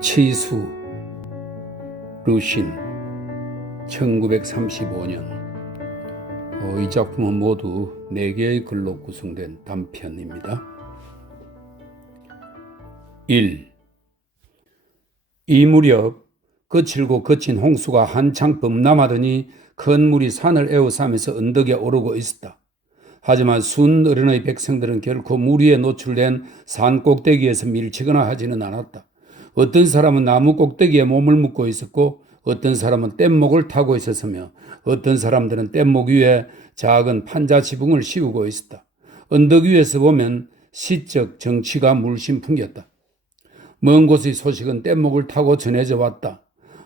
치수 루신 1935년. 이 작품은 모두 4개의 글로 구성된 단편입니다. 1. 이 무렵 거칠고 거친 홍수가 한창 범람하더니 큰 물이 산을 에워싸면서 언덕에 오르고 있었다. 하지만 순 어른의 백성들은 결코 물 위에 노출된 산 꼭대기에서 밀치거나 하지는 않았다. 어떤 사람은 나무 꼭대기에 몸을 묶고 있었고 어떤 사람은 뗏목을 타고 있었으며 어떤 사람들은 뗏목 위에 작은 판자 지붕을 씌우고 있었다. 언덕 위에서 보면 시적 정취가 물씬 풍겼다. 먼 곳의 소식은 뗏목을 타고 전해져 왔다.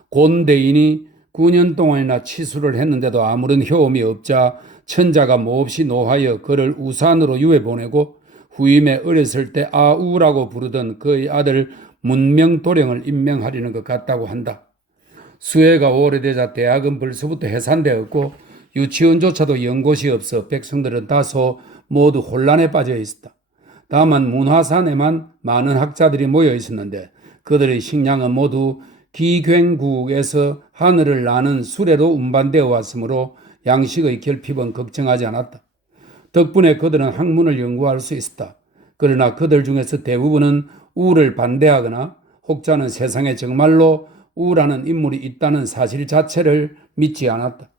곤대인이 9년 동안이나 치수를 했는데도 아무런 효험이 없자 천자가 몹시 노하여 그를 우산으로 유해 보내고 후임에 어렸을 때 아우라고 부르던 그의 아들 문명도령을 임명하려는 것 같다고 한다. 수해가 오래되자 대학은 벌써부터 해산되었고 유치원조차도 연곳이 없어 백성들은 다소 모두 혼란에 빠져 있었다. 다만 문화산에만 많은 학자들이 모여 있었는데 그들의 식량은 모두 기괭국에서 하늘을 나는 수레로 운반되어 왔으므로 양식의 결핍은 걱정하지 않았다. 덕분에 그들은 학문을 연구할 수 있었다. 그러나 그들 중에서 대부분은 우를 반대하거나 혹자는 세상에 정말로 우라는 인물이 있다는 사실 자체를 믿지 않았다.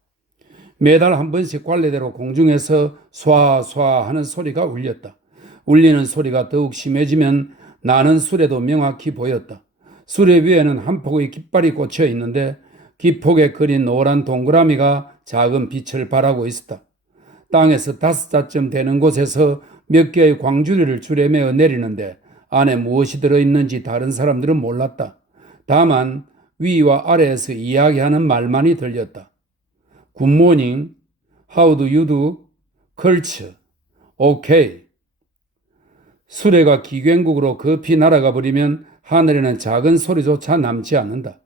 매달 한 번씩 관례대로 공중에서 쏴쏴 하는 소리가 울렸다. 울리는 소리가 더욱 심해지면 나는 수레도 명확히 보였다. 수레 위에는 한 폭의 깃발이 꽂혀 있는데 깃폭에 그린 노란 동그라미가 작은 빛을 발하고 있었다. 땅에서 5자쯤 되는 곳에서 몇 개의 광주리를 줄에 매어 내리는데 안에 무엇이 들어있는지 다른 사람들은 몰랐다. 다만 위와 아래에서 이야기하는 말만이 들렸다. 굿모닝, how do you do, 컬처, 오케이. 수레가 기괭국으로 급히 날아가 버리면 하늘에는 작은 소리조차 남지 않는다.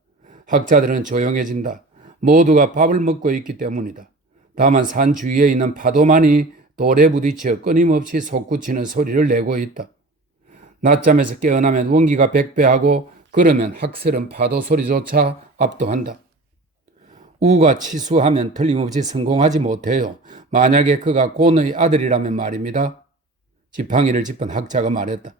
학자들은 조용해진다. 모두가 밥을 먹고 있기 때문이다. 다만 산 주위에 있는 파도만이 돌에 부딪혀 끊임없이 솟구치는 소리를 내고 있다. 낮잠에서 깨어나면 원기가 백배하고 그러면 학설은 파도 소리조차 압도한다. 우가 치수하면 틀림없이 성공하지 못해요. 만약에 그가 곤의 아들이라면 말입니다. 지팡이를 짚은 학자가 말했다.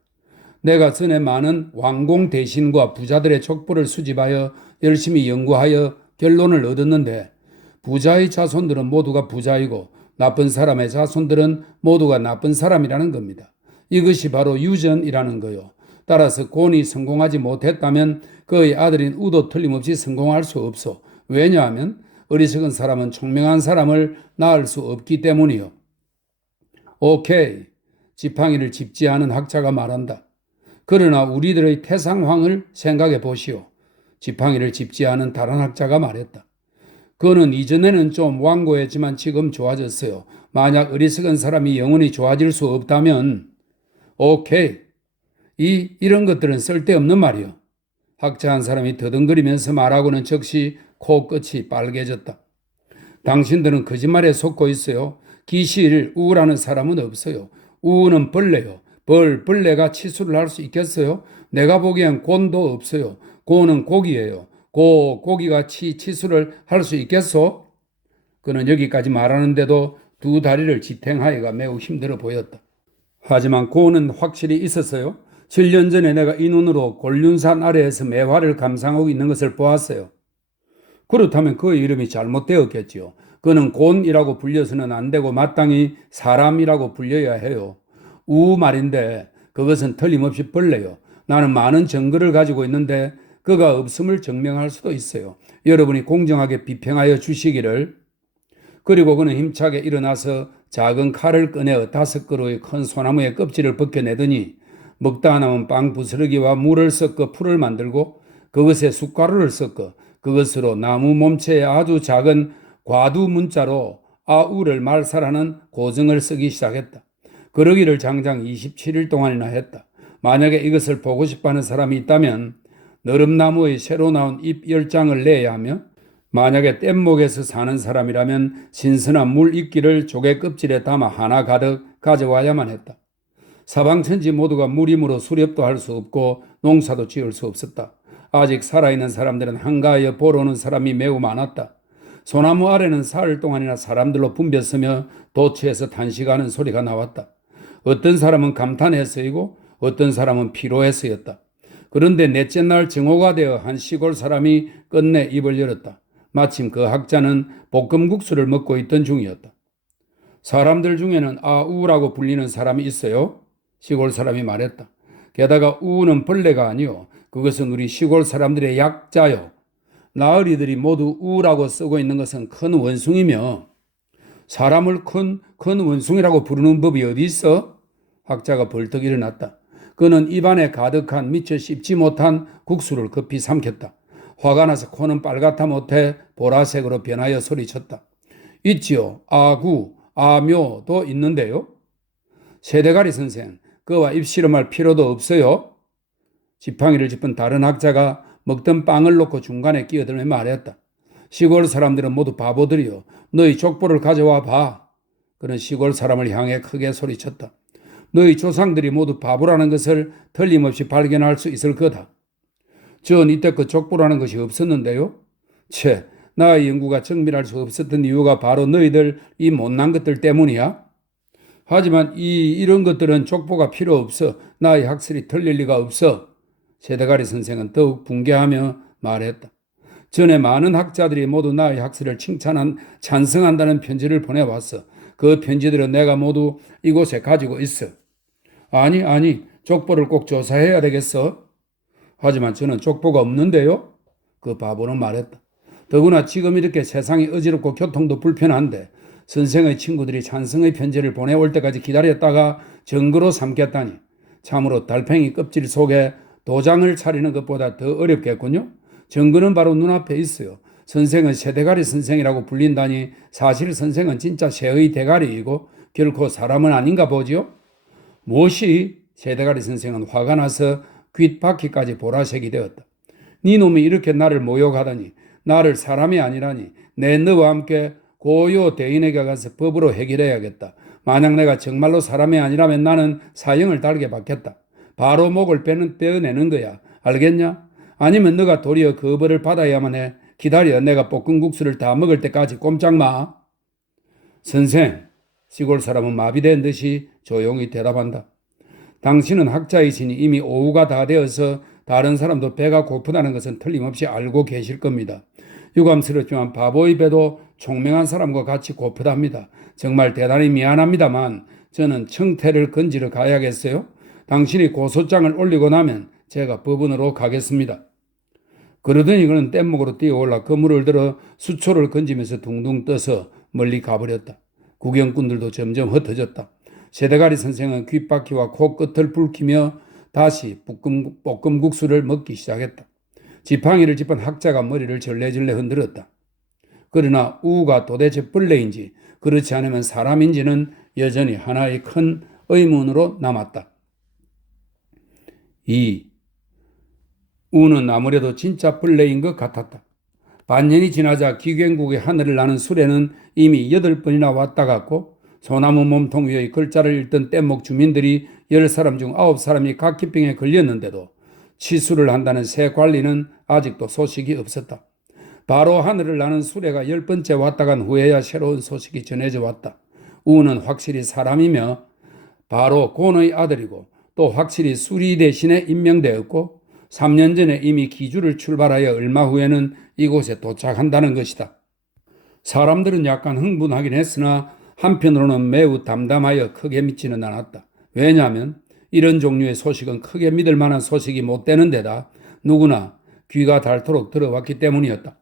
내가 전에 많은 왕공 대신과 부자들의 족보를 수집하여 열심히 연구하여 결론을 얻었는데 부자의 자손들은 모두가 부자이고 나쁜 사람의 자손들은 모두가 나쁜 사람이라는 겁니다. 이것이 바로 유전이라는 거요. 따라서 곤이 성공하지 못했다면 그의 아들인 우도 틀림없이 성공할 수 없어. 왜냐하면 어리석은 사람은 총명한 사람을 낳을 수 없기 때문이요. 오케이. 지팡이를 짚지 않은 학자가 말한다. 그러나 우리들의 태상황을 생각해 보시오. 지팡이를 짚지 않은 다른 학자가 말했다. 그는 이전에는 좀 완고했지만 지금 좋아졌어요. 만약 어리석은 사람이 영원히 좋아질 수 없다면 오케이. 이런 것들은 쓸데없는 말이요. 학자 한 사람이 더듬거리면서 말하고는 즉시 코끝이 빨개졌다. 당신들은 거짓말에 속고 있어요. 기실 우라는 사람은 없어요. 우는 벌레요. 벌레가 치수를 할 수 있겠어요? 내가 보기엔 곤도 없어요. 곤은 고기예요. 고기가 치수를 할 수 있겠소? 그는 여기까지 말하는데도 두 다리를 지탱하기가 매우 힘들어 보였다. 하지만 고는 확실히 있었어요. 7년 전에 내가 이 눈으로 곤륜산 아래에서 매화를 감상하고 있는 것을 보았어요. 그렇다면 그의 이름이 잘못되었겠지요. 그는 곤이라고 불려서는 안 되고 마땅히 사람이라고 불려야 해요. 우 말인데 그것은 틀림없이 벌레요. 나는 많은 증거를 가지고 있는데 그가 없음을 증명할 수도 있어요. 여러분이 공정하게 비평하여 주시기를. 그리고 그는 힘차게 일어나서 작은 칼을 꺼내어 5그루의 큰 소나무의 껍질을 벗겨내더니 먹다 남은 빵 부스러기와 물을 섞어 풀을 만들고 그것에 숟가루를 섞어 그것으로 나무 몸체에 아주 작은 과두 문자로 아우를 말살하는 고증을 쓰기 시작했다. 그러기를 장장 27일 동안이나 했다. 만약에 이것을 보고 싶어하는 사람이 있다면 너름나무의 새로 나온 잎 10장을 내야 하며 만약에 뗏목에서 사는 사람이라면 신선한 물 이끼를 조개 껍질에 담아 하나 가득 가져와야만 했다. 사방천지 모두가 무림으로 수렵도 할 수 없고 농사도 지을 수 없었다. 아직 살아있는 사람들은 한가하여 보러 오는 사람이 매우 많았다. 소나무 아래는 사흘 동안이나 사람들로 붐볐으며 도처에서 탄식하는 소리가 나왔다. 어떤 사람은 감탄에 쓰이고 어떤 사람은 피로에 쓰였다. 그런데 넷째 날 정오가 되어 한 시골 사람이 끝내 입을 열었다. 마침 그 학자는 볶음국수를 먹고 있던 중이었다. 사람들 중에는 아우라고 불리는 사람이 있어요? 시골 사람이 말했다. 게다가 우는 벌레가 아니요. 그것은 우리 시골 사람들의 약자요. 나으리들이 모두 우라고 쓰고 있는 것은 큰 원숭이며 사람을 큰 원숭이라고 부르는 법이 어디 있어? 학자가 벌떡 일어났다. 그는 입안에 가득한 미처 씹지 못한 국수를 급히 삼켰다. 화가 나서 코는 빨갛다 못해 보라색으로 변하여 소리쳤다. 있지요. 아구, 아묘도 있는데요. 세대가리 선생, 그와 입씨름할 필요도 없어요. 지팡이를 짚은 다른 학자가 먹던 빵을 놓고 중간에 끼어들며 말했다. 시골 사람들은 모두 바보들이요. 너희 족보를 가져와 봐. 그는 시골 사람을 향해 크게 소리쳤다. 너희 조상들이 모두 바보라는 것을 틀림없이 발견할 수 있을 거다. 전 이때 그 족보라는 것이 없었는데요. 채, 나의 연구가 정밀할 수 없었던 이유가 바로 너희들 이 못난 것들 때문이야. 하지만 이런 것들은 족보가 필요 없어. 나의 학설이 틀릴 리가 없어. 세대가리 선생은 더욱 붕괴하며 말했다. 전에 많은 학자들이 모두 나의 학설을 찬성한다는 편지를 보내왔어. 그 편지들은 내가 모두 이곳에 가지고 있어. 아니, 족보를 꼭 조사해야 되겠어. 하지만 저는 족보가 없는데요. 그 바보는 말했다. 더구나 지금 이렇게 세상이 어지럽고 교통도 불편한데 선생의 친구들이 찬성의 편지를 보내올 때까지 기다렸다가 증거로 삼겠다니 참으로 달팽이 껍질 속에 도장을 차리는 것보다 더 어렵겠군요. 증거는 바로 눈앞에 있어요. 선생은 새대가리 선생이라고 불린다니 사실 선생은 진짜 새의 대가리이고 결코 사람은 아닌가 보지요. 무엇이? 새대가리 선생은 화가 나서 귓바퀴까지 보라색이 되었다. 네 놈이 이렇게 나를 모욕하다니, 나를 사람이 아니라니, 내 너와 함께 고요 대인에게 가서 법으로 해결해야겠다. 만약 내가 정말로 사람이 아니라면 나는 사형을 달게 받겠다. 바로 목을 떼어내는 거야. 알겠냐? 아니면 너가 도리어 그 벌을 받아야만 해. 기다려. 내가 볶음국수를 다 먹을 때까지 꼼짝 마. 선생, 시골 사람은 마비된 듯이 조용히 대답한다. 당신은 학자이시니 이미 오후가 다 되어서 다른 사람도 배가 고프다는 것은 틀림없이 알고 계실 겁니다. 유감스럽지만 바보의 배도 총명한 사람과 같이 고프답니다. 정말 대단히 미안합니다만 저는 청태를 건지러 가야겠어요. 당신이 고소장을 올리고 나면 제가 법원으로 가겠습니다. 그러더니 그는 뗏목으로 뛰어올라 그물을 들어 수초를 건지면서 둥둥 떠서 멀리 가버렸다. 구경꾼들도 점점 흩어졌다. 새대가리 선생은 귓바퀴와 코끝을 붉히며 다시 볶음국수를 먹기 시작했다. 지팡이를 짚은 학자가 머리를 절레절레 흔들었다. 그러나 우가 도대체 벌레인지 그렇지 않으면 사람인지는 여전히 하나의 큰 의문으로 남았다. 2. 우는 아무래도 진짜 벌레인 것 같았다. 반년이 지나자 기경국의 하늘을 나는 수레는 이미 8번이나 왔다 갔고 소나무 몸통 위의 글자를 읽던 뗏목 주민들이 10사람 중 9사람이 각기병에 걸렸는데도 치수를 한다는 새 관리는 아직도 소식이 없었다. 바로 하늘을 나는 수레가 10번째 왔다 간 후에야 새로운 소식이 전해져 왔다. 우는 확실히 사람이며 바로 곤의 아들이고 또 확실히 수리 대신에 임명되었고 3년 전에 이미 기주를 출발하여 얼마 후에는 이곳에 도착한다는 것이다. 사람들은 약간 흥분하긴 했으나 한편으로는 매우 담담하여 크게 믿지는 않았다. 왜냐하면 이런 종류의 소식은 크게 믿을 만한 소식이 못 되는 데다 누구나 귀가 닳도록 들어왔기 때문이었다.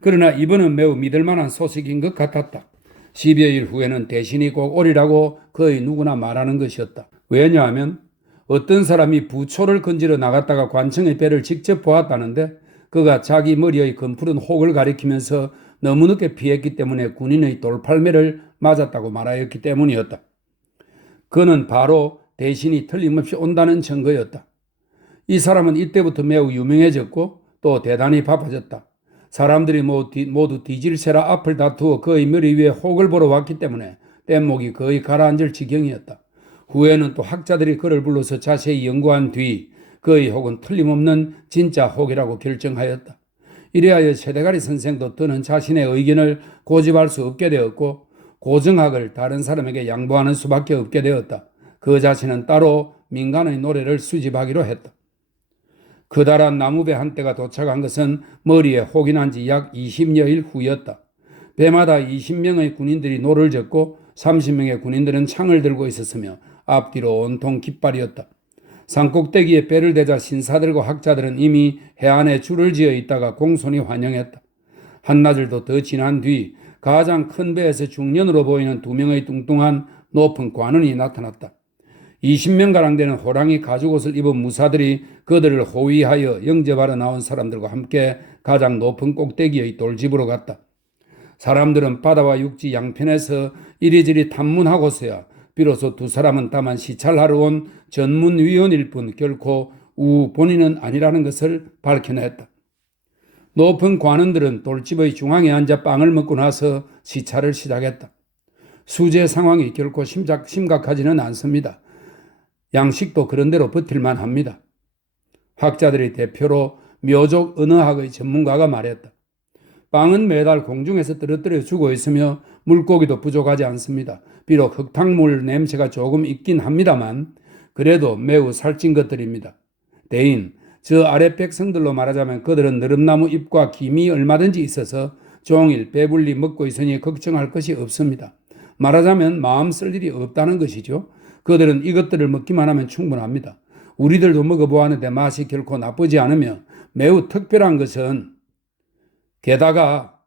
그러나 이번은 매우 믿을 만한 소식인 것 같았다. 10여일 후에는 대신이 꼭 오리라고 거의 누구나 말하는 것이었다. 왜냐하면 어떤 사람이 부초를 건지러 나갔다가 관청의 배를 직접 보았다는데 그가 자기 머리의 검푸른 혹을 가리키면서 너무 늦게 피했기 때문에 군인의 돌팔매를 맞았다고 말하였기 때문이었다. 그는 바로 대신이 틀림없이 온다는 증거였다. 이 사람은 이때부터 매우 유명해졌고 또 대단히 바빠졌다. 사람들이 모두 뒤질세라 앞을 다투어 그의 머리 위에 혹을 보러 왔기 때문에 뗏목이 거의 가라앉을 지경이었다. 후에는 또 학자들이 그를 불러서 자세히 연구한 뒤 그의 혹은 틀림없는 진짜 혹이라고 결정하였다. 이래하여 최대가리 선생도 더는 자신의 의견을 고집할 수 없게 되었고 고정학을 다른 사람에게 양보하는 수밖에 없게 되었다. 그 자신은 따로 민간의 노래를 수집하기로 했다. 커다란 나무배 한 대가 도착한 것은 머리에 혹이 난 지 약 20여일 후였다. 배마다 20명의 군인들이 노를 젓고 30명의 군인들은 창을 들고 있었으며 앞뒤로 온통 깃발이었다. 산꼭대기에 배를 대자 신사들과 학자들은 이미 해안에 줄을 지어 있다가 공손히 환영했다. 한나절도 더 지난 뒤 가장 큰 배에서 중년으로 보이는 2명의 뚱뚱한 높은 관원이 나타났다. 20명가량 되는 호랑이 가죽옷을 입은 무사들이 그들을 호위하여 영접하러 나온 사람들과 함께 가장 높은 꼭대기의 돌집으로 갔다. 사람들은 바다와 육지 양편에서 이리저리 탐문하고서야 비로소 두 사람은 다만 시찰하러 온 전문위원일 뿐 결코 본인은 아니라는 것을 밝혀냈다. 높은 관원들은 돌집의 중앙에 앉아 빵을 먹고 나서 시찰을 시작했다. 수재 상황이 결코 심각하지는 않습니다. 양식도 그런대로 버틸만 합니다. 학자들의 대표로 묘족 언어학의 전문가가 말했다. 빵은 매달 공중에서 떨어뜨려 주고 있으며 물고기도 부족하지 않습니다. 비록 흙탕물 냄새가 조금 있긴 합니다만 그래도 매우 살찐 것들입니다. 대인, 저 아래 백성들로 말하자면 그들은 느릅나무 잎과 김이 얼마든지 있어서 종일 배불리 먹고 있으니 걱정할 것이 없습니다. 말하자면 마음 쓸 일이 없다는 것이죠. 그들은 이것들을 먹기만 하면 충분합니다. 우리들도 먹어보았는데 맛이 결코 나쁘지 않으며 매우 특별한 것은 게다가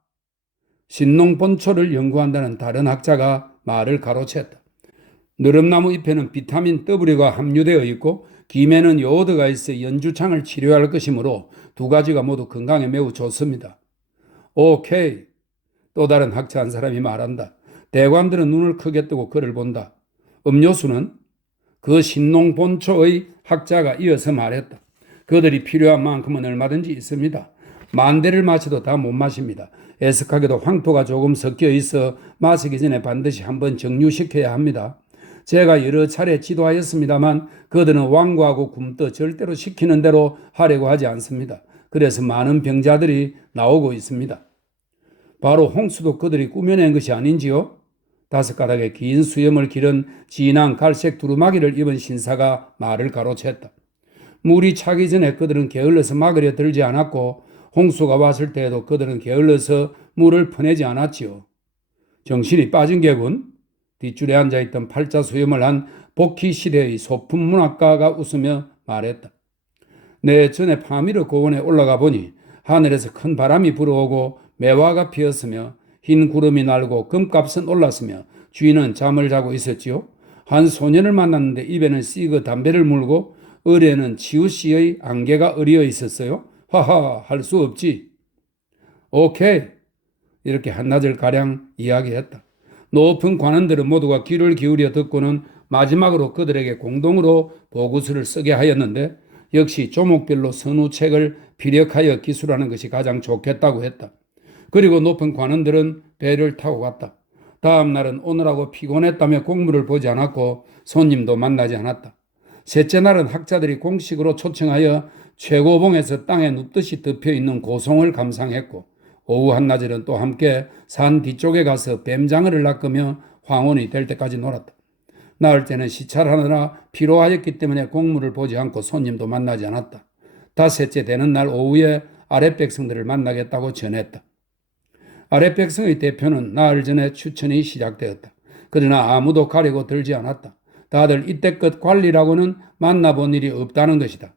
신농본초를 연구한다는 다른 학자가 말을 가로챘다. 느릅나무 잎에는 비타민 W가 함유되어 있고 김에는 요오드가 있어 연주창을 치료할 것이므로 두 가지가 모두 건강에 매우 좋습니다. 오케이. 또 다른 학자 한 사람이 말한다. 대관들은 눈을 크게 뜨고 그를 본다. 음료수는? 그 신농본초의 학자가 이어서 말했다. 그들이 필요한 만큼은 얼마든지 있습니다. 만 대를 마셔도 다 못 마십니다. 애석하게도 황토가 조금 섞여 있어 마시기 전에 반드시 한번 정류시켜야 합니다. 제가 여러 차례 지도하였습니다만 그들은 완고하고 굼떠 절대로 시키는 대로 하려고 하지 않습니다. 그래서 많은 병자들이 나오고 있습니다. 바로 홍수도 그들이 꾸며낸 것이 아닌지요? 5가닥의 긴 수염을 기른 진한 갈색 두루마기를 입은 신사가 말을 가로챘다. 물이 차기 전에 그들은 게을러서 막으려 들지 않았고 홍수가 왔을 때에도 그들은 게을러서 물을 퍼내지 않았지요. 정신이 빠진 게군. 뒷줄에 앉아있던 팔자 수염을 한 복희 시대의 소품 문학가가 웃으며 말했다. 내 전에 파미르 고원에 올라가 보니 하늘에서 큰 바람이 불어오고 매화가 피었으며 흰 구름이 날고 금값은 올랐으며 주인은 잠을 자고 있었지요. 한 소년을 만났는데 입에는 시그 담배를 물고 을에는 치우씨의 안개가 어리어 있었어요. 하하, 할 수 없지. 오케이. 이렇게 한나절가량 이야기했다. 높은 관원들은 모두가 귀를 기울여 듣고는 마지막으로 그들에게 공동으로 보고서를 쓰게 하였는데 역시 조목별로 선우책을 피력하여 기술하는 것이 가장 좋겠다고 했다. 그리고 높은 관원들은 배를 타고 갔다. 다음 날은 오늘하고 피곤했다며 공무를 보지 않았고 손님도 만나지 않았다. 셋째 날은 학자들이 공식으로 초청하여 최고봉에서 땅에 눕듯이 덮여있는 고송을 감상했고 오후 한나절은 또 함께 산 뒤쪽에 가서 뱀장어를 낚으며 황혼이 될 때까지 놀았다. 나흘 때는 시찰하느라 피로하였기 때문에 공무를 보지 않고 손님도 만나지 않았다. 닷새째 되는 날 오후에 아랫백성들을 만나겠다고 전했다. 아랫백성의 대표는 나흘 전에 추천이 시작되었다. 그러나 아무도 가리고 들지 않았다. 다들 이때껏 관리라고는 만나본 일이 없다는 것이다.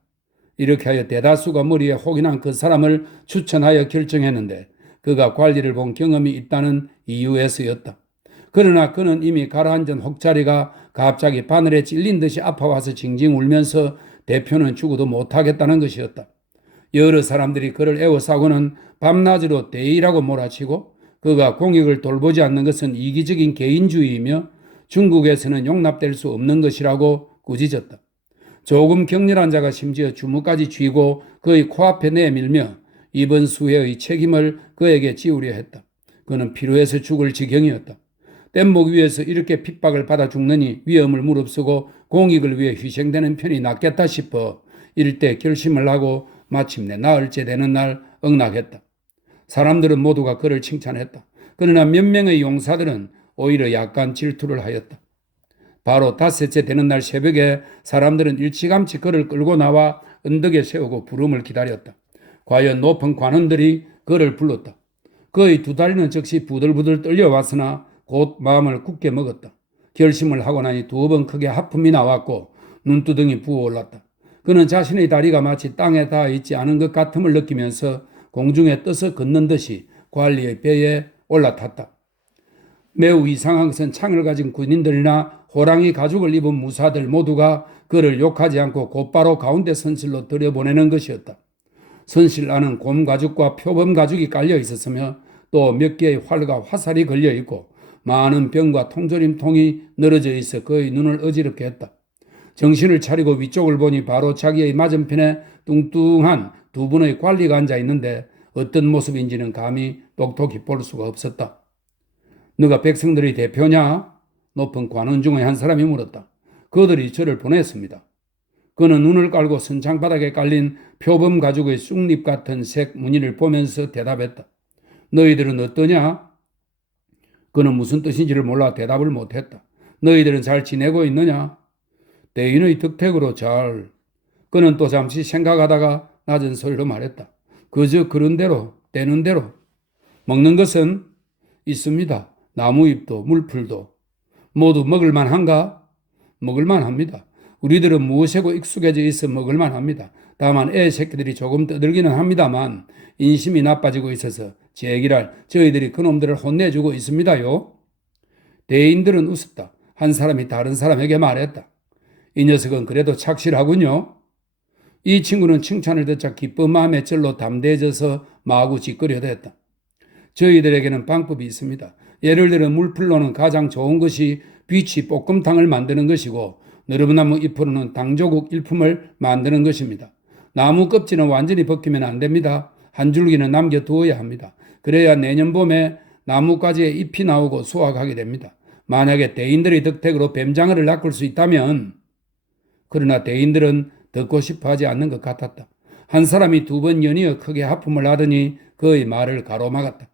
이렇게 하여 대다수가 머리에 혹이 난 그 사람을 추천하여 결정했는데 그가 관리를 본 경험이 있다는 이유에서였다. 그러나 그는 이미 가라앉은 혹자리가 갑자기 바늘에 찔린 듯이 아파와서 징징 울면서 대표는 죽어도 못하겠다는 것이었다. 여러 사람들이 그를 애워싸고는 밤낮으로 대의라고 몰아치고 그가 공익을 돌보지 않는 것은 이기적인 개인주의이며 중국에서는 용납될 수 없는 것이라고 꾸짖었다. 조금 격렬한 자가 심지어 주먹까지 쥐고 그의 코앞에 내밀며 이번 수해의 책임을 그에게 지우려 했다. 그는 피로해서 죽을 지경이었다. 뗏목 위에서 이렇게 핍박을 받아 죽느니 위험을 무릅쓰고 공익을 위해 희생되는 편이 낫겠다 싶어 이럴 때 결심을 하고 마침내 나흘째 되는 날 응낙했다. 사람들은 모두가 그를 칭찬했다. 그러나 몇 명의 용사들은 오히려 약간 질투를 하였다. 바로 닷새째 되는 날 새벽에 사람들은 일찌감치 그를 끌고 나와 언덕에 세우고 부름을 기다렸다. 과연 높은 관원들이 그를 불렀다. 그의 두 다리는 즉시 부들부들 떨려왔으나 곧 마음을 굳게 먹었다. 결심을 하고 나니 두 번 크게 하품이 나왔고 눈두덩이 부어올랐다. 그는 자신의 다리가 마치 땅에 닿아 있지 않은 것 같음을 느끼면서 공중에 떠서 걷는 듯이 관리의 배에 올라탔다. 매우 이상한 것은 창을 가진 군인들이나 호랑이 가죽을 입은 무사들 모두가 그를 욕하지 않고 곧바로 가운데 선실로 들여보내는 것이었다. 선실 안은 곰 가죽과 표범 가죽이 깔려 있었으며 또 몇 개의 활과 화살이 걸려 있고 많은 병과 통조림통이 늘어져 있어 그의 눈을 어지럽게 했다. 정신을 차리고 위쪽을 보니 바로 자기의 맞은편에 뚱뚱한 두 분의 관리가 앉아 있는데 어떤 모습인지는 감히 똑똑히 볼 수가 없었다. 너가 백성들의 대표냐? 높은 관원 중의 한 사람이 물었다. 그들이 저를 보냈습니다. 그는 눈을 깔고 선창바닥에 깔린 표범 가죽의 쑥잎 같은 색 무늬를 보면서 대답했다. 너희들은 어떠냐? 그는 무슨 뜻인지를 몰라 대답을 못했다. 너희들은 잘 지내고 있느냐? 대인의 덕택으로 잘. 그는 또 잠시 생각하다가 낮은 소리로 말했다. 그저 그런 대로, 되는 대로. 먹는 것은 있습니다. 나무잎도 물풀도. 모두 먹을만 한가? 먹을만 합니다. 우리들은 무엇에고 익숙해져 있어 먹을만 합니다. 다만 애 새끼들이 조금 떠들기는 합니다만 인심이 나빠지고 있어서 제기랄 저희들이 그놈들을 혼내주고 있습니다요. 대인들은 웃었다. 한 사람이 다른 사람에게 말했다. 이 녀석은 그래도 착실하군요. 이 친구는 칭찬을 듣자 기쁜 마음에 절로 담대해져서 마구 짓거려댔다. 저희들에게는 방법이 있습니다. 예를 들어 물풀로는 가장 좋은 것이 비치 볶음탕을 만드는 것이고 느릅나무 잎으로는 당조국 일품을 만드는 것입니다. 나무 껍질은 완전히 벗기면 안 됩니다. 한 줄기는 남겨두어야 합니다. 그래야 내년 봄에 나뭇가지에 잎이 나오고 수확하게 됩니다. 만약에 대인들의 덕택으로 뱀장어를 낚을 수 있다면, 그러나 대인들은 듣고 싶어 하지 않는 것 같았다. 한 사람이 두 번 연이어 크게 하품을 하더니 그의 말을 가로막았다.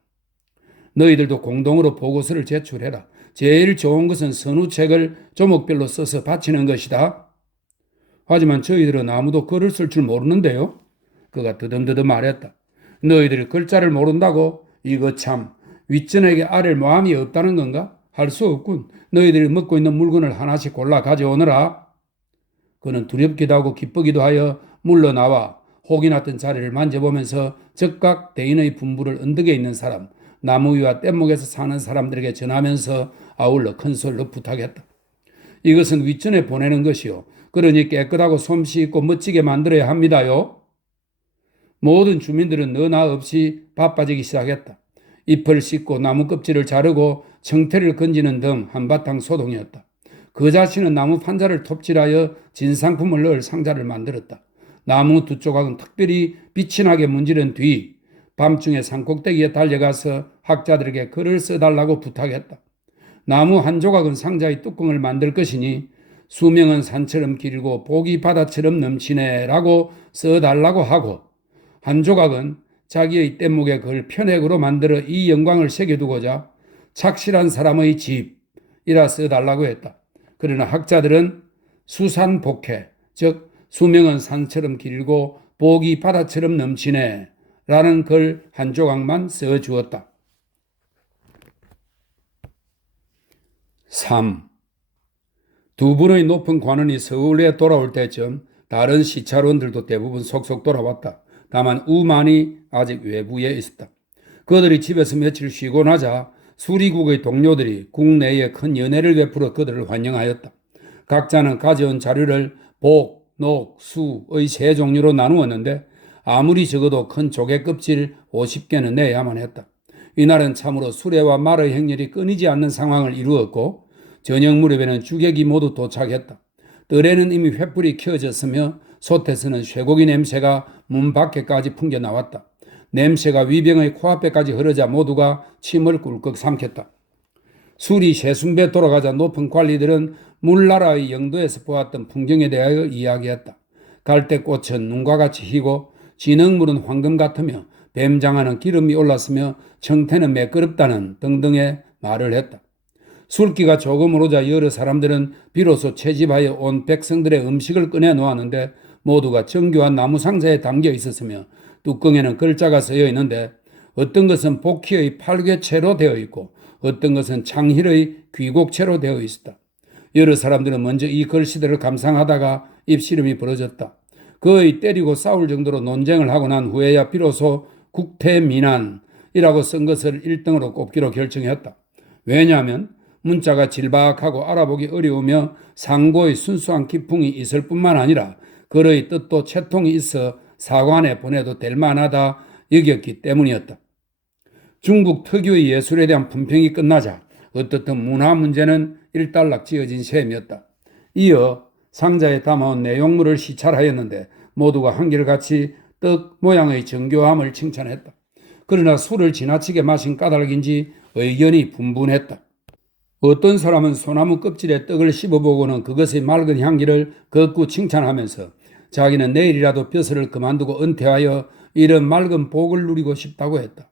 너희들도 공동으로 보고서를 제출해라. 제일 좋은 것은 선우책을 조목별로 써서 바치는 것이다. 하지만 저희들은 아무도 글을 쓸 줄 모르는데요. 그가 더듬더듬 말했다. 너희들이 글자를 모른다고? 이거 참 윗전에게 아랠 마음이 없다는 건가? 할 수 없군. 너희들이 먹고 있는 물건을 하나씩 골라 가져오너라. 그는 두렵기도 하고 기쁘기도 하여 물러나와 혹이 났던 자리를 만져보면서 즉각 대인의 분부를 언덕에 있는 사람, 나무 위와 뗏목에서 사는 사람들에게 전하면서 아울러 큰 소리로 부탁했다. 이것은 윗전에 보내는 것이요. 그러니 깨끗하고 솜씨 있고 멋지게 만들어야 합니다요. 모든 주민들은 너나 없이 바빠지기 시작했다. 잎을 씻고 나무 껍질을 자르고 청태를 건지는 등 한바탕 소동이었다. 그 자신은 나무 판자를 톱질하여 진상품을 넣을 상자를 만들었다. 나무 두 조각은 특별히 빛이 나게 문지른 뒤 밤중에 산꼭대기에 달려가서 학자들에게 글을 써달라고 부탁했다. 나무 한 조각은 상자의 뚜껑을 만들 것이니 수명은 산처럼 길고 복이 바다처럼 넘치네 라고 써달라고 하고, 한 조각은 자기의 뗏목에 그걸 편액으로 만들어 이 영광을 새겨두고자 착실한 사람의 집이라 써달라고 했다. 그러나 학자들은 수산복해, 즉 수명은 산처럼 길고 복이 바다처럼 넘치네 라는 글 한 조각만 써주었다. 3. 두 분의 높은 관원이 서울에 돌아올 때쯤 다른 시찰원들도 대부분 속속 돌아왔다. 다만 우만이 아직 외부에 있었다. 그들이 집에서 며칠 쉬고 나자 수리국의 동료들이 국내에 큰 연회를 베풀어 그들을 환영하였다. 각자는 가져온 자료를 복, 녹, 수의 세 종류로 나누었는데 아무리 적어도 큰 조개 껍질 50개는 내야만 했다. 이날은 참으로 수레와 말의 행렬이 끊이지 않는 상황을 이루었고 저녁 무렵에는 주객이 모두 도착했다. 뜰에는 이미 횃불이 켜졌으며 솥에서는 쇠고기 냄새가 문 밖에까지 풍겨 나왔다. 냄새가 위병의 코앞에까지 흐르자 모두가 침을 꿀꺽 삼켰다. 술이 쇠숭배 돌아가자 높은 관리들은 물나라의 영도에서 보았던 풍경에 대하여 이야기했다. 갈대꽃은 눈과 같이 희고 진흙물은 황금 같으며 뱀장어는 기름이 올랐으며 청태는 매끄럽다는 등등의 말을 했다. 술기가 조금 오르자 여러 사람들은 비로소 채집하여 온 백성들의 음식을 꺼내 놓았는데 모두가 정교한 나무 상자에 담겨 있었으며 뚜껑에는 글자가 쓰여 있는데 어떤 것은 복희의 팔괘체로 되어 있고 어떤 것은 창힐의 귀곡체로 되어 있었다. 여러 사람들은 먼저 이 글씨들을 감상하다가 입씨름이 벌어졌다. 거의 때리고 싸울 정도로 논쟁을 하고 난 후에야 비로소 국태민안이라고 쓴 것을 1등으로 꼽기로 결정했다. 왜냐하면 문자가 질박하고 알아보기 어려우며 상고의 순수한 기풍이 있을 뿐만 아니라 글의 뜻도 채통이 있어 사관에 보내도 될 만하다 여겼기 때문이었다. 중국 특유의 예술에 대한 품평이 끝나자 어떻든 문화 문제는 일단락 지어진 셈이었다. 이어 상자에 담아온 내용물을 시찰하였는데 모두가 한결같이 떡 모양의 정교함을 칭찬했다. 그러나 술을 지나치게 마신 까닭인지 의견이 분분했다. 어떤 사람은 소나무 껍질에 떡을 씹어보고는 그것의 맑은 향기를 극구 칭찬하면서 자기는 내일이라도 벼슬을 그만두고 은퇴하여 이런 맑은 복을 누리고 싶다고 했다.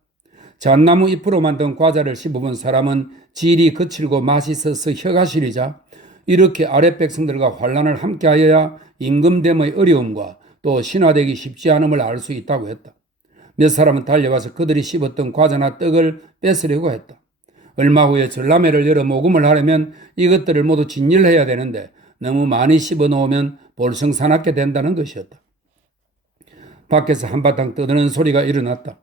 잣나무 잎으로 만든 과자를 씹어본 사람은 질이 거칠고 맛있어서 혀가 시리자 이렇게 아랫 백성들과 환란을 함께하여야 임금됨의 어려움과 또 신화되기 쉽지 않음을 알 수 있다고 했다. 몇 사람은 달려와서 그들이 씹었던 과자나 떡을 뺏으려고 했다. 얼마 후에 전람회를 열어 모금을 하려면 이것들을 모두 진열해야 되는데 너무 많이 씹어놓으면 볼성사납게 된다는 것이었다. 밖에서 한바탕 떠드는 소리가 일어났다.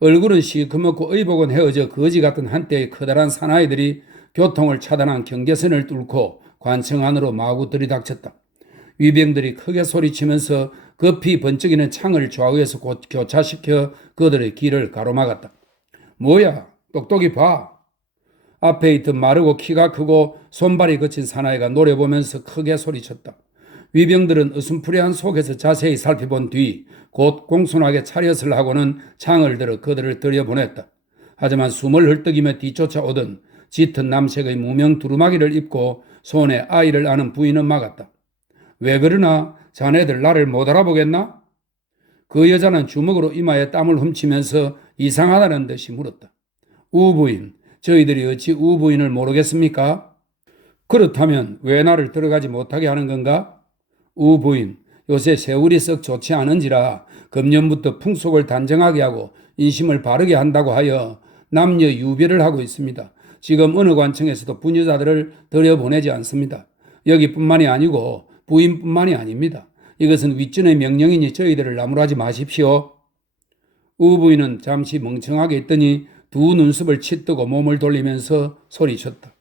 얼굴은 시커멓고 의복은 헤어져 거지 같은 한때의 커다란 사나이들이 교통을 차단한 경계선을 뚫고 관청 안으로 마구 들이닥쳤다. 위병들이 크게 소리치면서 급히 번쩍이는 창을 좌우에서 교차시켜 그들의 길을 가로막았다. 뭐야, 똑똑히 봐. 앞에 있던 마르고 키가 크고 손발이 거친 사나이가 노려보면서 크게 소리쳤다. 위병들은 으슴푸레한 속에서 자세히 살펴본 뒤 곧 공손하게 차렷을 하고는 창을 들어 그들을 들여보냈다. 하지만 숨을 헐떡이며 뒤쫓아오던 짙은 남색의 무명 두루마기를 입고 손에 아이를 안은 부인은 막았다. 왜 그러나 자네들 나를 못 알아보겠나? 그 여자는 주먹으로 이마에 땀을 훔치면서 이상하다는 듯이 물었다. 우부인, 저희들이 어찌 우부인을 모르겠습니까? 그렇다면 왜 나를 들어가지 못하게 하는 건가? 우부인, 요새 세월이 썩 좋지 않은지라 금년부터 풍속을 단정하게 하고 인심을 바르게 한다고 하여 남녀 유별을 하고 있습니다. 지금 어느 관청에서도 부녀자들을 들여보내지 않습니다. 여기뿐만이 아니고 부인뿐만이 아닙니다. 이것은 윗전의 명령이니 저희들을 나무라지 마십시오. 우부인은 잠시 멍청하게 있더니 두 눈썹을 치뜨고 몸을 돌리면서 소리쳤다.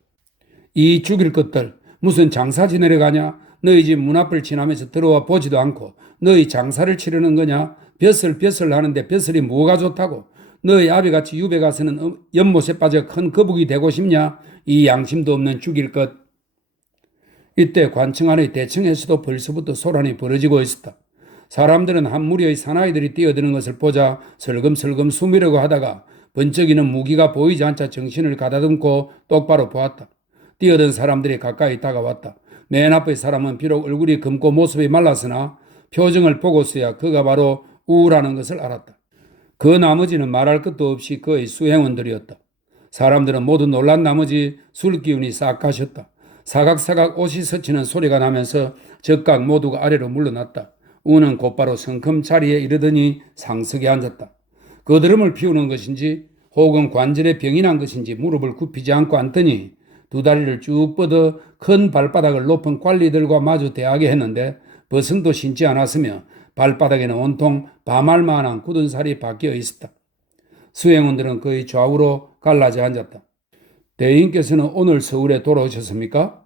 이 죽일 것들 무슨 장사 지내려 가냐? 너희 집 문 앞을 지나면서 들어와 보지도 않고 너희 장사를 치르는 거냐? 벼슬 하는데 벼슬이 뭐가 좋다고? 너희 아비같이 유배 가서는 연못에 빠져 큰 거북이 되고 싶냐? 이 양심도 없는 죽일 것. 이때 관청 안의 대청에서도 벌써부터 소란이 벌어지고 있었다. 사람들은 한 무리의 사나이들이 뛰어드는 것을 보자 설금설금 숨으려고 하다가 번쩍이는 무기가 보이지 않자 정신을 가다듬고 똑바로 보았다. 뛰어든 사람들이 가까이 다가왔다. 맨 앞의 사람은 비록 얼굴이 검고 모습이 말랐으나 표정을 보고서야 그가 바로 우라는 것을 알았다. 그 나머지는 말할 것도 없이 그의 수행원들이었다. 사람들은 모두 놀란 나머지 술 기운이 싹 가셨다. 사각사각 옷이 스치는 소리가 나면서 적각 모두가 아래로 물러났다. 우는 곧바로 성큼 자리에 이르더니 상석에 앉았다. 거드름을 피우는 것인지 혹은 관절에 병이 난 것인지 무릎을 굽히지 않고 앉더니 두 다리를 쭉 뻗어 큰 발바닥을 높은 관리들과 마주 대하게 했는데 벗은도 신지 않았으며 발바닥에는 온통 밤알만한 굳은 살이 박혀 있었다. 수행원들은 그의 좌우로 갈라져 앉았다. 대인께서는 오늘 서울에 돌아오셨습니까?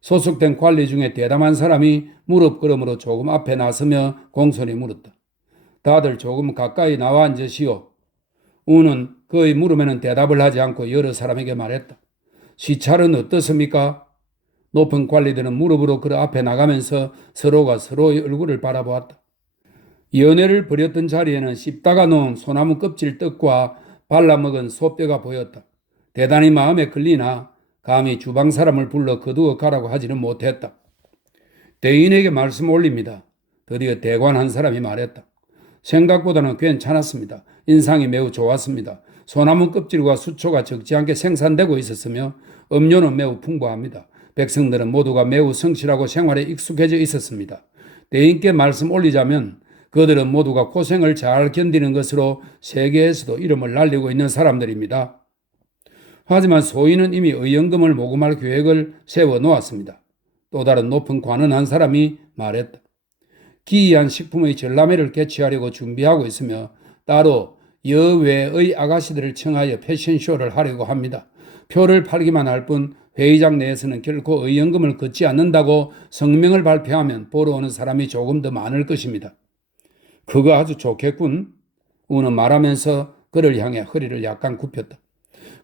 소속된 관리 중에 대담한 사람이 무릎걸음으로 조금 앞에 나서며 공손히 물었다. 다들 조금 가까이 나와 앉으시오. 우는 그의 물음에는 대답을 하지 않고 여러 사람에게 말했다. 시찰은 어떻습니까? 높은 관리들은 무릎으로 그 앞에 나가면서 서로가 서로의 얼굴을 바라보았다. 연애를 벌였던 자리에는 씹다가 놓은 소나무 껍질 떡과 발라먹은 소뼈가 보였다. 대단히 마음에 걸리나 감히 주방 사람을 불러 거두어 가라고 하지는 못했다. 대인에게 말씀 올립니다. 드디어 대관 한 사람이 말했다. 생각보다는 괜찮았습니다. 인상이 매우 좋았습니다. 소나무 껍질과 수초가 적지 않게 생산되고 있었으며 음료는 매우 풍부합니다. 백성들은 모두가 매우 성실하고 생활에 익숙해져 있었습니다. 대인께 말씀 올리자면 그들은 모두가 고생을 잘 견디는 것으로 세계에서도 이름을 날리고 있는 사람들입니다. 하지만 소인은 이미 의연금을 모금할 계획을 세워 놓았습니다. 또 다른 높은 관원 한 사람이 말했다. 기이한 식품의 전람회를 개최하려고 준비하고 있으며 따로 여외의 아가씨들을 청하여 패션쇼를 하려고 합니다. 표를 팔기만 할 뿐 회의장 내에서는 결코 의연금을 걷지 않는다고 성명을 발표하면 보러 오는 사람이 조금 더 많을 것입니다. 그거 아주 좋겠군. 우는 말하면서 그를 향해 허리를 약간 굽혔다.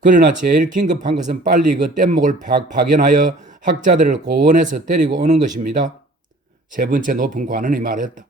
그러나 제일 긴급한 것은 빨리 그 뗏목을 파견하여 학자들을 고원해서 데리고 오는 것입니다. 세 번째 높은 관원이 말했다.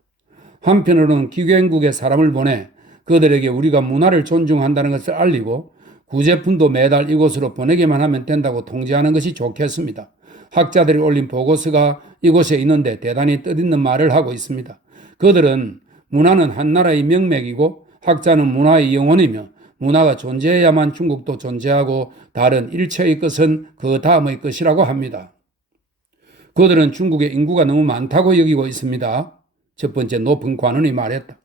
한편으로는 기괴국에 사람을 보내 그들에게 우리가 문화를 존중한다는 것을 알리고 구제품도 매달 이곳으로 보내기만 하면 된다고 통지하는 것이 좋겠습니다. 학자들이 올린 보고서가 이곳에 있는데 대단히 뜻있는 말을 하고 있습니다. 그들은 문화는 한 나라의 명맥이고 학자는 문화의 영혼이며 문화가 존재해야만 중국도 존재하고 다른 일체의 것은 그 다음의 것이라고 합니다. 그들은 중국의 인구가 너무 많다고 여기고 있습니다. 첫 번째 높은 관원이 말했다.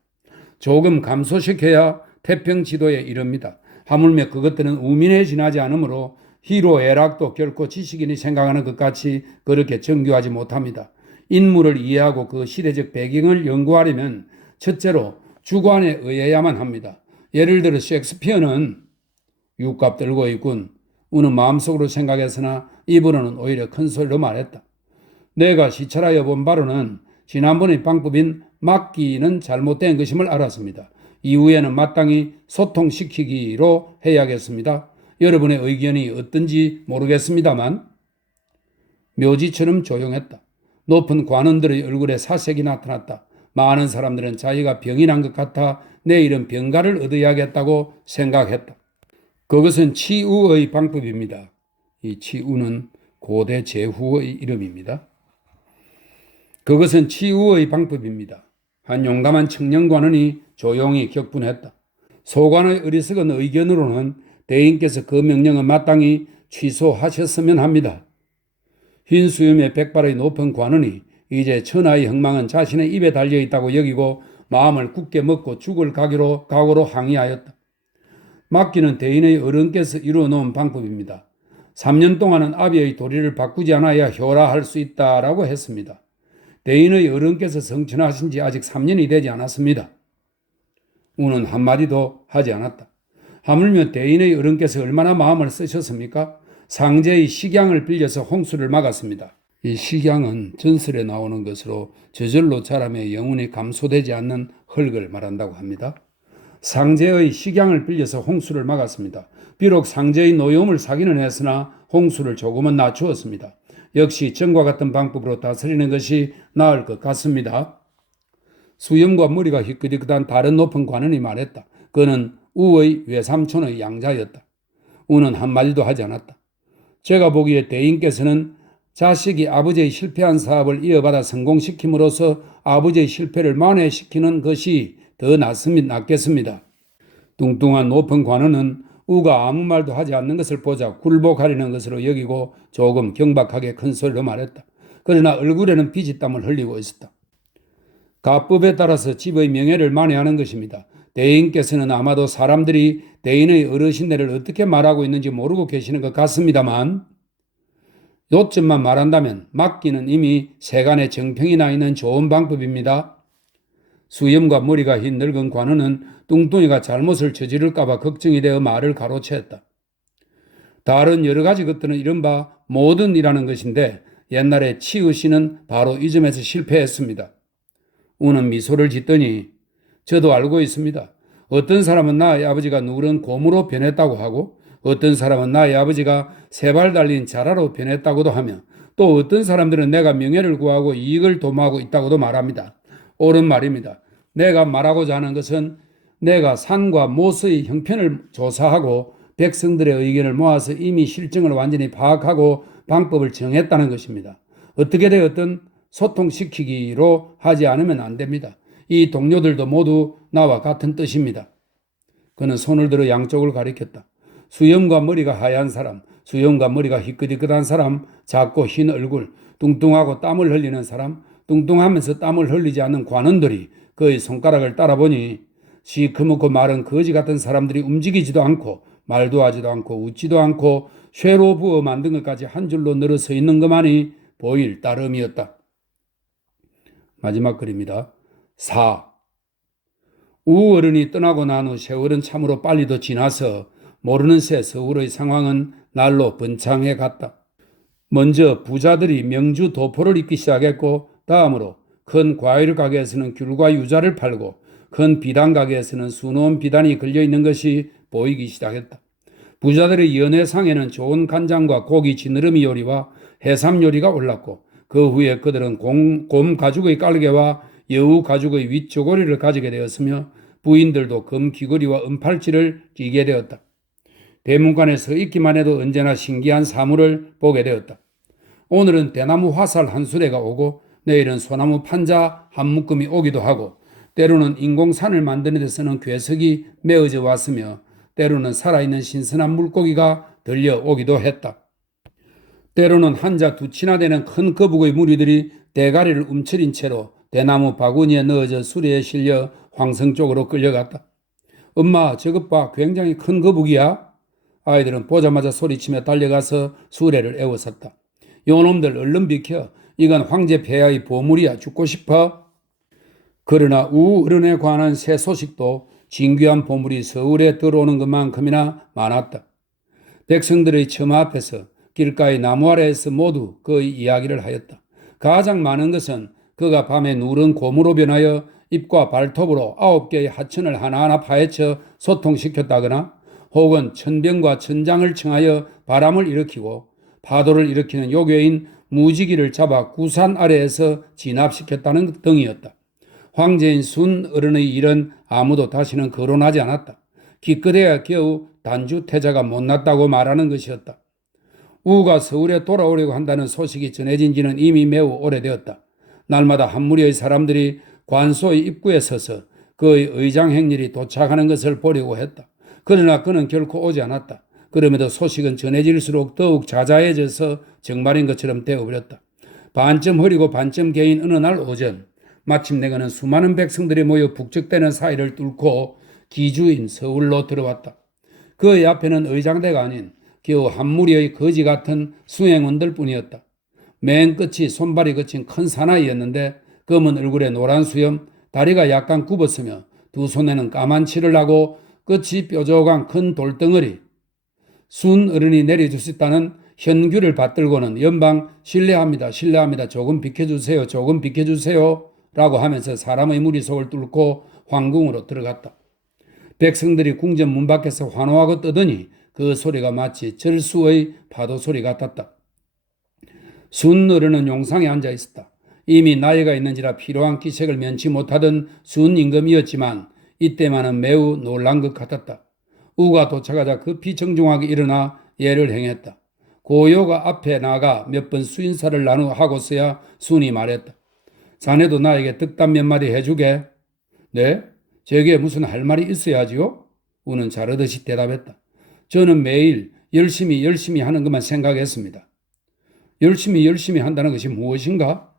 조금 감소시켜야 태평 지도에 이릅니다. 하물며 그것들은 우민에 지나지 않으므로 희로애락도 결코 지식인이 생각하는 것 같이 그렇게 정교하지 못합니다. 인물을 이해하고 그 시대적 배경을 연구하려면 첫째로 주관에 의해야만 합니다. 예를 들어 셰익스피어는 육갑 들고 있군. 우는 마음속으로 생각했으나 입으로는 오히려 큰 소리로 말했다. 내가 시찰하여 본 바로는 지난번의 방법인 맡기는 잘못된 것임을 알았습니다. 이후에는 마땅히 소통시키기로 해야겠습니다. 여러분의 의견이 어떤지 모르겠습니다만 묘지처럼 조용했다. 높은 관원들의 얼굴에 사색이 나타났다. 많은 사람들은 자기가 병이 난 것 같아 내일은 병가를 얻어야겠다고 생각했다. 그것은 치우의 방법입니다. 이 치우는 고대 제후의 이름입니다. 그것은 치우의 방법입니다. 한 용감한 청년 관원이 조용히 격분했다. 소관의 어리석은 의견으로는 대인께서 그 명령을 마땅히 취소하셨으면 합니다. 흰 수염의 백발의 높은 관원이 이제 천하의 흥망은 자신의 입에 달려있다고 여기고 마음을 굳게 먹고 죽을 각오로 항의하였다. 맡기는 대인의 어른께서 이루어놓은 방법입니다. 3년 동안은 아비의 도리를 바꾸지 않아야 효라할 수 있다라고 했습니다. 대인의 어른께서 성천하신 지 아직 3년이 되지 않았습니다. 우는 한마디도 하지 않았다. 하물며 대인의 어른께서 얼마나 마음을 쓰셨습니까? 상제의 식양을 빌려서 홍수를 막았습니다. 이 식양은 전설에 나오는 것으로 저절로 자라며 영원히 감소되지 않는 흙을 말한다고 합니다. 상제의 식양을 빌려서 홍수를 막았습니다. 비록 상제의 노여움을 사기는 했으나 홍수를 조금은 낮추었습니다. 역시 전과 같은 방법으로 다스리는 것이 나을 것 같습니다. 수염과 머리가 희끗희끗한 다른 높은 관원이 말했다. 그는 우의 외삼촌의 양자였다. 우는 한마디도 하지 않았다. 제가 보기에 대인께서는 자식이 아버지의 실패한 사업을 이어받아 성공시킴으로써 아버지의 실패를 만회시키는 것이 더 낫겠습니다. 뚱뚱한 높은 관원은 우가 아무 말도 하지 않는 것을 보자 굴복하려는 것으로 여기고 조금 경박하게 큰 소리로 말했다. 그러나 얼굴에는 비지땀을 흘리고 있었다. 가법에 따라서 집의 명예를 만회하는 것입니다. 대인께서는 아마도 사람들이 대인의 어르신네를 어떻게 말하고 있는지 모르고 계시는 것 같습니다만 요점만 말한다면 맡기는 이미 세간에 정평이 나 있는 좋은 방법입니다. 수염과 머리가 흰 늙은 관원은 뚱뚱이가 잘못을 저지를까봐 걱정이 되어 말을 가로챘다. 다른 여러 가지 것들은 이른바 모든이라는 것인데 옛날에 치우 씨는 바로 이 점에서 실패했습니다. 우는 미소를 짓더니 저도 알고 있습니다. 어떤 사람은 나의 아버지가 누런 곰으로 변했다고 하고 어떤 사람은 나의 아버지가 세 발 달린 자라로 변했다고도 하며 또 어떤 사람들은 내가 명예를 구하고 이익을 도모하고 있다고도 말합니다. 옳은 말입니다. 내가 말하고자 하는 것은 내가 산과 모서의 형편을 조사하고 백성들의 의견을 모아서 이미 실정을 완전히 파악하고 방법을 정했다는 것입니다. 어떻게 되었든 소통시키기로 하지 않으면 안 됩니다. 이 동료들도 모두 나와 같은 뜻입니다. 그는 손을 들어 양쪽을 가리켰다. 수염과 머리가 하얀 사람, 수염과 머리가 희끗희끗한 사람, 작고 흰 얼굴, 뚱뚱하고 땀을 흘리는 사람, 뚱뚱하면서 땀을 흘리지 않는 관원들이 그의 손가락을 따라보니 시커멓고 마른 거지 같은 사람들이 움직이지도 않고 말도 하지도 않고 웃지도 않고 쇠로 부어 만든 것까지 한 줄로 늘어서 있는 것만이 보일 따름이었다. 마지막 글입니다. 4. 우 어른이 떠나고 난 후 세월은 참으로 빨리도 지나서 모르는 새 서울의 상황은 날로 번창해 갔다. 먼저 부자들이 명주 도포를 입기 시작했고 다음으로 큰 과일 가게에서는 귤과 유자를 팔고 큰 비단 가게에서는 수놓은 비단이 걸려있는 것이 보이기 시작했다. 부자들의 연회상에는 좋은 간장과 고기 지느러미 요리와 해삼 요리가 올랐고 그 후에 그들은 곰 가죽의 깔개와 여우 가죽의 윗저고리를 가지게 되었으며 부인들도 금 귀걸이와 은팔찌를 끼게 되었다. 대문관에 서 있기만 해도 언제나 신기한 사물을 보게 되었다. 오늘은 대나무 화살 한 수레가 오고 내일은 소나무 판자 한 묶음이 오기도 하고 때로는 인공산을 만드는 데 쓰는 괴석이 메어져 왔으며 때로는 살아있는 신선한 물고기가 들려오기도 했다. 때로는 한자 두치나 되는 큰 거북의 무리들이 대가리를 움츠린 채로 대나무 바구니에 넣어져 수레에 실려 황성 쪽으로 끌려갔다. 엄마, 저것 봐, 굉장히 큰 거북이야. 아이들은 보자마자 소리치며 달려가서 수레를 에워쌌다. 요놈들 얼른 비켜. 이건 황제 폐하의 보물이야. 죽고 싶어? 그러나 우 어른에 관한 새 소식도 진귀한 보물이 서울에 들어오는 것만큼이나 많았다. 백성들의 처마 앞에서 길가의 나무 아래에서 모두 그의 이야기를 하였다. 가장 많은 것은 그가 밤에 누른 고무로 변하여 입과 발톱으로 9개의 하천을 하나하나 파헤쳐 소통시켰다거나 혹은 천병과 천장을 청하여 바람을 일으키고 파도를 일으키는 요괴인 무지기를 잡아 구산 아래에서 진압시켰다는 등이었다. 황제인 순 어른의 일은 아무도 다시는 거론하지 않았다. 기껏해야 겨우 단주태자가 못났다고 말하는 것이었다. 우가 서울에 돌아오려고 한다는 소식이 전해진 지는 이미 매우 오래되었다. 날마다 한 무리의 사람들이 관소의 입구에 서서 그의 의장 행렬이 도착하는 것을 보려고 했다. 그러나 그는 결코 오지 않았다. 그럼에도 소식은 전해질수록 더욱 자자해져서 정말인 것처럼 되어버렸다. 반쯤 흐리고 반쯤 개인 어느 날 오전 마침내 그는 수많은 백성들이 모여 북적대는 사이를 뚫고 기주인 서울로 들어왔다. 그의 앞에는 의장대가 아닌 겨우 한 무리의 거지 같은 수행원들 뿐이었다. 맨 끝이 손발이 거친 큰 사나이였는데 검은 얼굴에 노란 수염, 다리가 약간 굽었으며 두 손에는 까만 칠을 하고 끝이 뾰족한 큰 돌덩어리. 순 어른이 내려주셨다는 현규를 받들고는 연방 실례합니다. 실례합니다. 조금 비켜주세요. 조금 비켜주세요. 라고 하면서 사람의 무리속을 뚫고 황궁으로 들어갔다. 백성들이 궁전 문 밖에서 환호하고 떠드니 그 소리가 마치 절수의 파도 소리 같았다. 순 어른은 용상에 앉아 있었다. 이미 나이가 있는지라 필요한 기색을 면치 못하던 순 임금이었지만 이때만은 매우 놀란 것 같았다. 우가 도착하자 급히 정중하게 일어나 예를 행했다. 고요가 앞에 나가 몇 번 수인사를 하고서야 순이 말했다. 자네도 나에게 덕담 몇 마디 해주게. 네? 제게 무슨 할 말이 있어야지요? 우는 자르듯이 대답했다. 저는 매일 열심히 하는 것만 생각했습니다. 열심히 한다는 것이 무엇인가?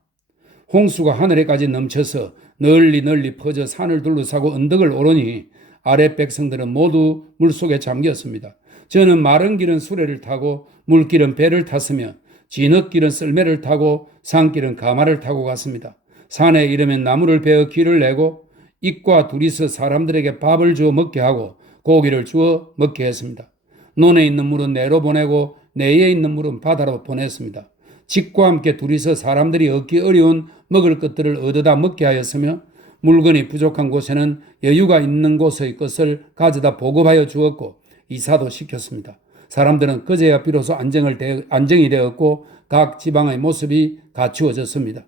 홍수가 하늘에까지 넘쳐서 널리 퍼져 산을 둘러싸고 언덕을 오르니 아래 백성들은 모두 물속에 잠겼습니다. 저는 마른 길은 수레를 타고 물길은 배를 탔으며 진흙길은 썰매를 타고 산길은 가마를 타고 갔습니다. 산에 이르면 나무를 베어 길을 내고 입과 둘이서 사람들에게 밥을 주어 먹게 하고 고기를 주어 먹게 했습니다. 논에 있는 물은 내로 보내고 내에 있는 물은 바다로 보냈습니다. 집과 함께 둘이서 사람들이 얻기 어려운 먹을 것들을 얻어다 먹게 하였으며 물건이 부족한 곳에는 여유가 있는 곳의 것을 가져다 보급하여 주었고 이사도 시켰습니다. 사람들은 그제야 비로소 안정이 되었고 각 지방의 모습이 갖추어졌습니다.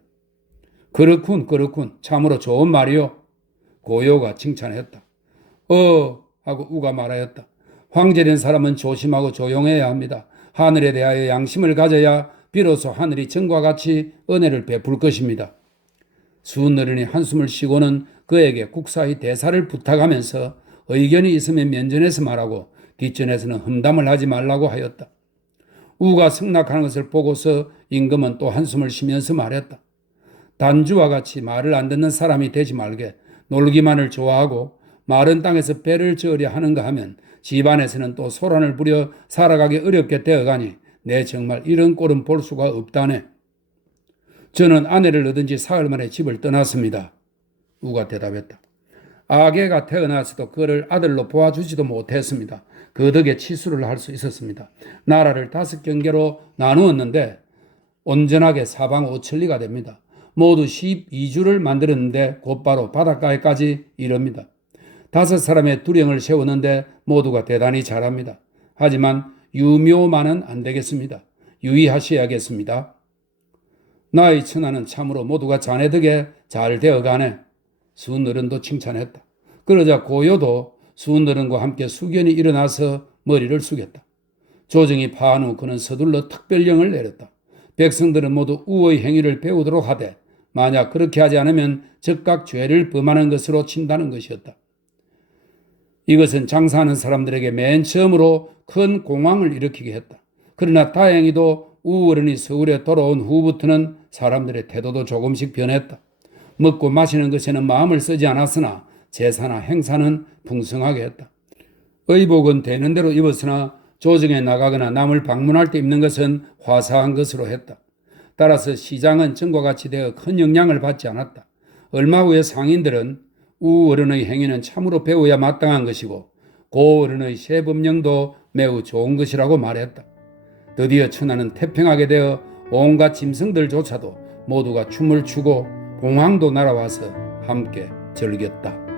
그렇군. 참으로 좋은 말이요. 고요가 칭찬했다. 하고 우가 말하였다. 황제된 사람은 조심하고 조용해야 합니다. 하늘에 대하여 양심을 가져야 비로소 하늘이 전과 같이 은혜를 베풀 것입니다. 수은어른이 한숨을 쉬고는 그에게 국사의 대사를 부탁하면서 의견이 있으면 면전에서 말하고 뒷전에서는 험담을 하지 말라고 하였다. 우가 승낙하는 것을 보고서 임금은 또 한숨을 쉬면서 말했다. 단주와 같이 말을 안 듣는 사람이 되지 말게 놀기만을 좋아하고 마른 땅에서 배를 저으려 하는가 하면 집안에서는 또 소란을 부려 살아가기 어렵게 되어가니 내 정말 이런 꼴은 볼 수가 없다네. 저는 아내를 얻은 지 사흘 만에 집을 떠났습니다. 우가 대답했다. 아게가 태어나서도 그를 아들로 보아주지도 못했습니다. 그 덕에 치수를 할 수 있었습니다. 나라를 5경계로 나누었는데 온전하게 사방 5천리가 됩니다. 모두 12주를 만들었는데 곧바로 바닷가에까지 이릅니다. 5사람의 두령을 세웠는데 모두가 대단히 잘합니다. 하지만 유묘만은 안 되겠습니다. 유의하셔야겠습니다. 나의 천하는 참으로 모두가 자네 덕에 잘 되어가네. 수은어른도 칭찬했다. 그러자 고요도 수은어른과 함께 숙연히 일어나서 머리를 숙였다. 조정이 파한 후 그는 서둘러 특별령을 내렸다. 백성들은 모두 우의 행위를 배우도록 하되 만약 그렇게 하지 않으면 즉각 죄를 범하는 것으로 친다는 것이었다. 이것은 장사하는 사람들에게 맨 처음으로 큰 공황을 일으키게 했다. 그러나 다행히도 우어른이 서울에 돌아온 후부터는 사람들의 태도도 조금씩 변했다. 먹고 마시는 것에는 마음을 쓰지 않았으나 제사나 행사는 풍성하게 했다. 의복은 되는 대로 입었으나 조정에 나가거나 남을 방문할 때 입는 것은 화사한 것으로 했다. 따라서 시장은 전과 같이 되어 큰 영향을 받지 않았다. 얼마 후에 상인들은 우어른의 행위는 참으로 배워야 마땅한 것이고 고어른의 세법령도 매우 좋은 것이라고 말했다. 드디어 천하는 태평하게 되어 온갖 짐승들조차도 모두가 춤을 추고 공황도 날아와서 함께 즐겼다.